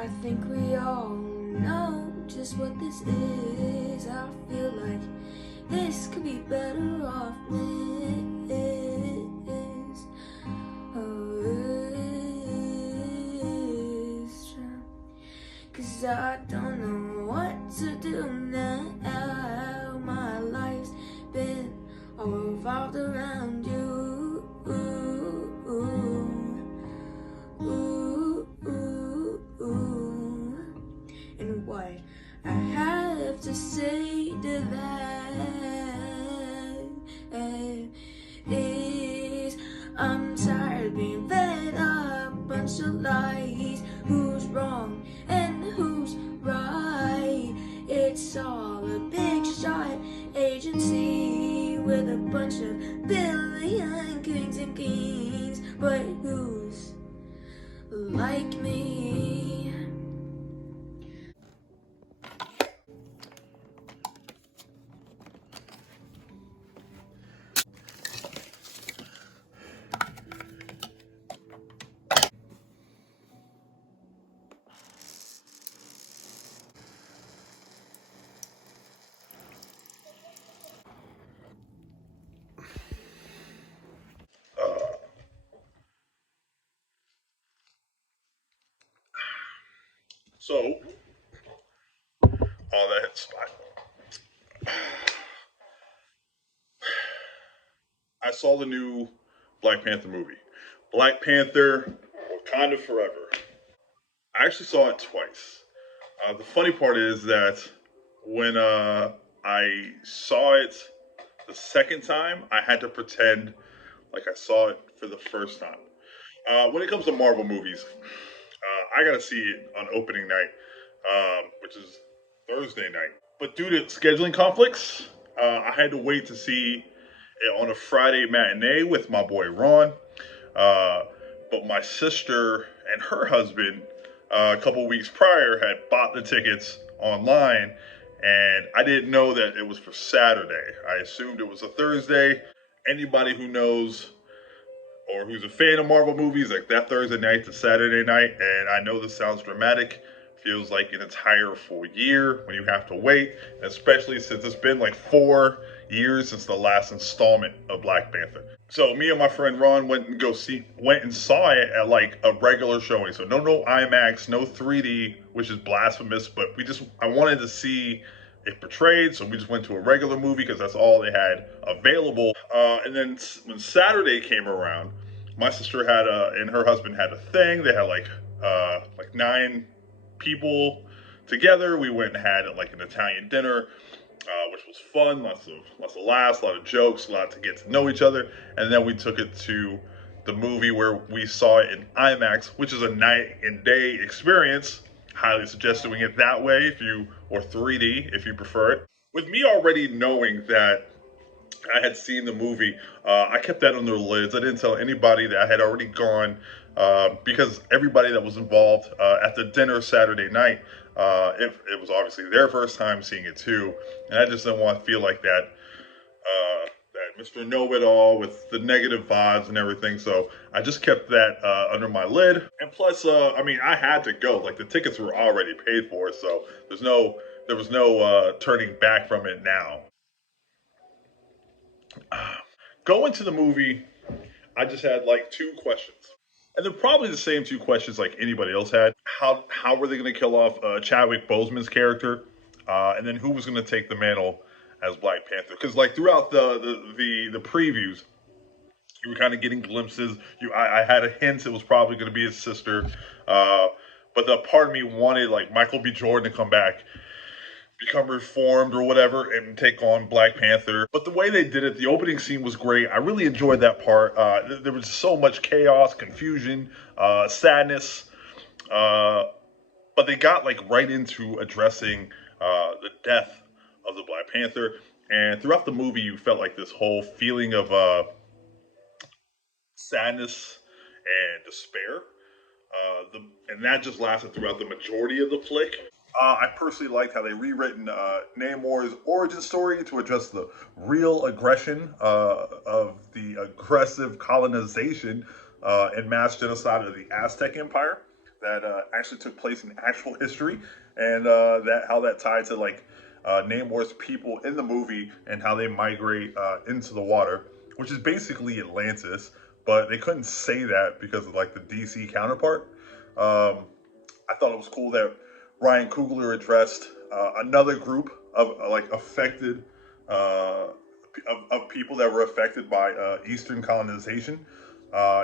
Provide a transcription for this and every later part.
I think we all know just what this is. I feel like this could be better off this. Oh, this. 'Cause I don't know what to do now. My life's been all revolved around you. And what I have to say to that is I'm tired of being fed up, bunch of lies. Who's wrong and who's right? It's all a big shot agency with a bunch of billion kings and queens. But who's like me? So, all that spot. I saw the new Black Panther movie. Black Panther, Wakanda Forever. I actually saw it twice. The funny part is that when I saw it the second time, I had to pretend like I saw it for the first time. When it comes to Marvel movies, I gotta see it on opening night, which is Thursday night. But due to scheduling conflicts, I had to wait to see it on a Friday matinee with my boy Ron. Uh, but my sister and her husband, a couple weeks prior, had bought the tickets online, and I didn't know that it was for Saturday. I assumed it was a Thursday. Anybody who knows or who's a fan of Marvel movies, like that Thursday night to Saturday night, and I know this sounds dramatic, feels like an entire full year when you have to wait, especially since it's been like 4 years since the last installment of Black Panther. So me and my friend Ron went and saw it at like a regular showing. So no IMAX, no 3D, which is blasphemous, but I wanted to see it portrayed, so we just went to a regular movie because that's all they had available. And then when Saturday came around, my sister and her husband had a thing. They had like 9 people together. We went and had like an Italian dinner, which was fun. Lots of laughs, a lot of jokes, a lot to get to know each other. And then we took it to the movie where we saw it in IMAX, which is a night and day experience. Highly suggest doing it that way or 3D if you prefer it. With me already knowing that I had seen the movie, I kept that under the lids. I didn't tell anybody that I had already gone because everybody that was involved at the dinner Saturday night, it was obviously their first time seeing it too, and I just didn't want to feel like that Mr. Know-It-All with the negative vibes and everything. So I just kept that under my lid. And plus, I mean, I had to go. Like the tickets were already paid for, so there was no turning back from it now. Going to the movie, I just had like 2 questions. And they're probably the same 2 questions like anybody else had. How were they going to kill off Chadwick Boseman's character, and then who was going to take the mantle as Black Panther? Because like throughout the previews, you were kind of getting glimpses. I had a hint it was probably going to be his sister, but the part of me wanted like Michael B. Jordan to come back, become reformed or whatever, and take on Black Panther. But the way they did it, the opening scene was great. I really enjoyed that part. There was so much chaos, confusion, sadness, but they got like right into addressing the death of the Black Panther. And throughout the movie, you felt like this whole feeling of sadness and despair. And that just lasted throughout the majority of the flick. I personally liked how they rewritten Namor's origin story to address the real aggression of the aggressive colonization and mass genocide of the Aztec Empire. that actually took place in actual history, and that how that tied to like Namor's people in the movie and how they migrate into the water, which is basically Atlantis. But they couldn't say that because of like the DC counterpart. Um, I thought it was cool that Ryan Coogler addressed another group of like affected of people that were affected by Eastern colonization,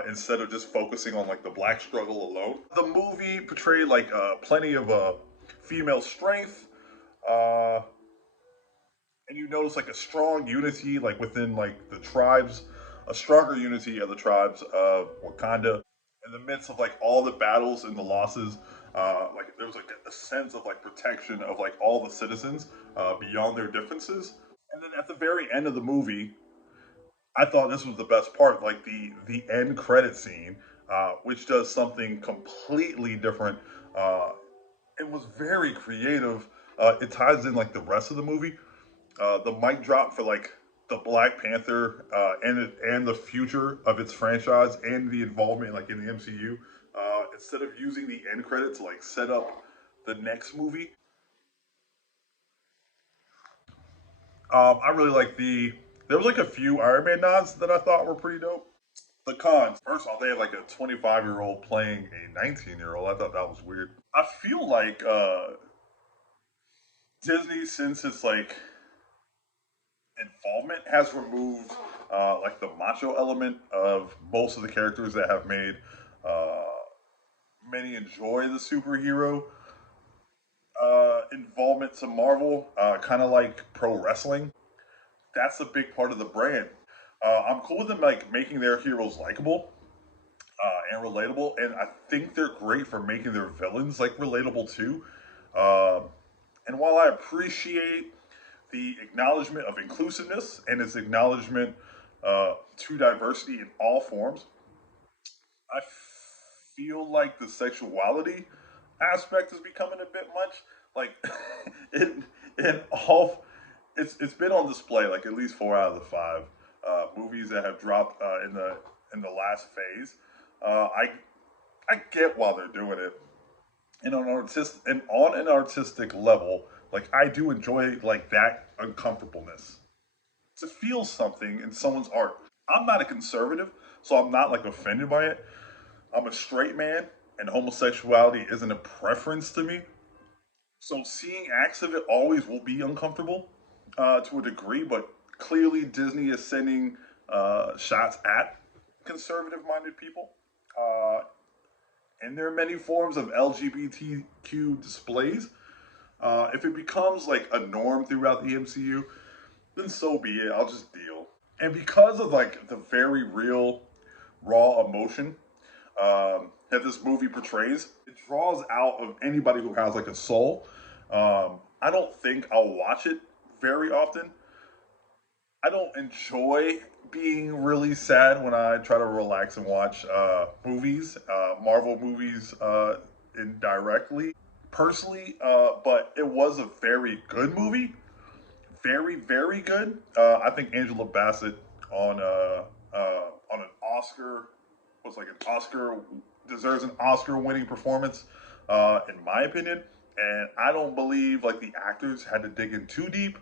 instead of just focusing on like the black struggle alone. The movie portrayed like plenty of female strength, uh, and you notice like a strong unity like within like the tribes, a stronger unity of the tribes of Wakanda in the midst of like all the battles and the losses. Like there was like a sense of like protection of like all the citizens beyond their differences. And then at the very end of the movie, I thought this was the best part, like the end credit scene, which does something completely different. It was very creative. It ties in like the rest of the movie. The mic drop for like the Black Panther and the future of its franchise and the involvement like in the MCU. Instead of using the end credit to like set up the next movie, I really like the. There was like a few Iron Man nods that I thought were pretty dope. The cons, first off, they had like a 25-year-old playing a 19-year-old. I thought that was weird. I feel like Disney, since its like involvement, has removed like the macho element of most of the characters that have made uh, many enjoy the superhero involvement to Marvel, kind of like pro wrestling. That's a big part of the brand. I'm cool with them like making their heroes likable and relatable, and I think they're great for making their villains like relatable too. Um, and while I appreciate the acknowledgement of inclusiveness and its acknowledgement to diversity in all forms, I feel like the sexuality aspect is becoming a bit much. Like in all, it's been on display like at least 4 out of the 5 movies that have dropped in the last phase. I get why they're doing it, and on an artistic level, like I do enjoy like that uncomfortableness to feel something in someone's art. I'm not a conservative, so I'm not like offended by it. I'm a straight man, and homosexuality isn't a preference to me. So seeing acts of it always will be uncomfortable to a degree, but clearly Disney is sending shots at conservative-minded people. Uh, and there are many forms of LGBTQ displays. If it becomes like a norm throughout the MCU, then so be it. I'll just deal. And because of like the very real, raw emotion that this movie portrays, it draws out of anybody who has like a soul. I don't think I'll watch it very often. I don't enjoy being really sad when I try to relax and watch movies, Marvel movies, indirectly, personally. But it was a very good movie, very very good. I think Angela Bassett on on an Oscar was like an Oscar deserves an Oscar winning performance, in my opinion. And I don't believe like the actors had to dig in too deep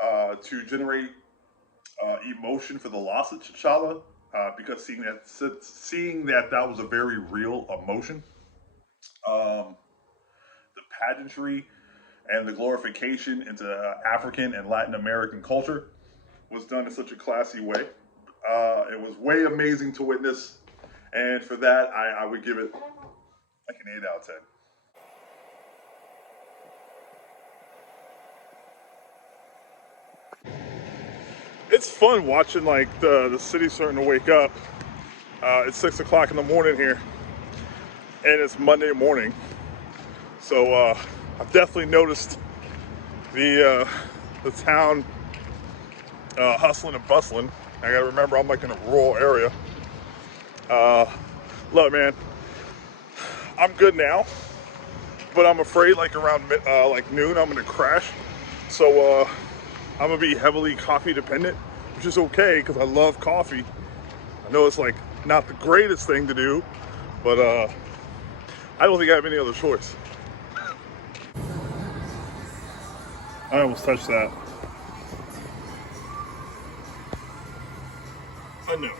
to generate emotion for the loss of T'Challa, because seeing that that was a very real emotion. Um, the pageantry and the glorification into African and Latin American culture was done in such a classy way. It was way amazing to witness, and for that, I would give it like an 8 out of 10. It's fun watching like the city starting to wake up. It's 6 o'clock in the morning here, and it's Monday morning. So I've definitely noticed the town hustling and bustling. I gotta remember I'm like in a rural area. Look, man, I'm good now, but I'm afraid like around like noon I'm gonna crash. So I'm gonna be heavily coffee dependent, which is okay because I love coffee. I know it's like not the greatest thing to do, but I don't think I have any other choice. I almost touched that. I know.